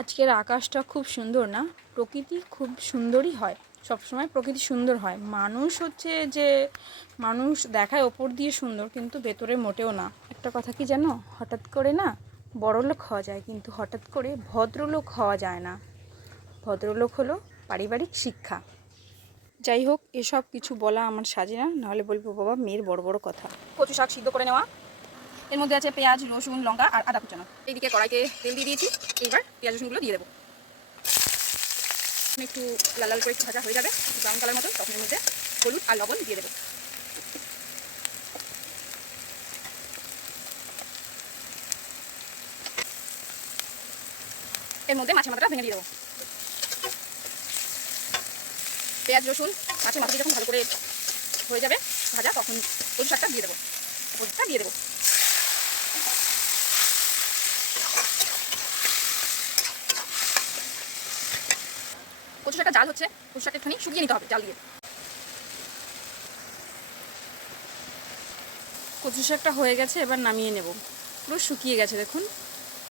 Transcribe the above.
আজকের আকাশটা খুব সুন্দর না? প্রকৃতি খুব সুন্দরই হয়, সবসময় প্রকৃতি সুন্দর হয়। মানুষ হচ্ছে যে মানুষ দেখায় ওপর দিয়ে সুন্দর, কিন্তু ভেতরে মোটেও না। একটা কথা কি জানো, হঠাৎ করে না বড়লোক হওয়া যায়, কিন্তু হঠাৎ করে ভদ্রলোক হওয়া যায় না। ভদ্রলোক হলো পারিবারিক শিক্ষা। যাই হোক, এসব কিছু বলা আমার সাজে না, নাহলে বলবো বাবা মেয়ের বড় বড় কথা। কচু শাক সিদ্ধ করে নেওয়া, এর মধ্যে আছে পেঁয়াজ, রসুন, লঙ্কা আর আদা কুচানো। এইদিকে কড়াইতে তেল দিয়ে দিয়েছি, এইবার পেঁয়াজ রসুনগুলো দিয়ে দেবো। একটু লাল লাল করে একটু ভাজা হয়ে যাবে, ব্রাউন কালার মতো, তখন এর মধ্যে হলুদ আর লবণ দিয়ে দেবো। এর মধ্যে মাছের মাথাটা ভেঙে দিয়ে দেবো। পেঁয়াজ রসুন মাছের মাথাটা যখন ভালো করে হয়ে যাবে ভাজা, তখন কচু শাকটা দিয়ে দেবো, কচুটা দিয়ে দেবো। কচু শাকটা জাল হচ্ছে, কচু শাকটা একটুখানি শুকিয়ে নিতে হবে জাল দিয়ে। কচু শাকটা হয়ে গেছে, এবার নামিয়ে নেব। পুরো শুকিয়ে গেছে দেখুন।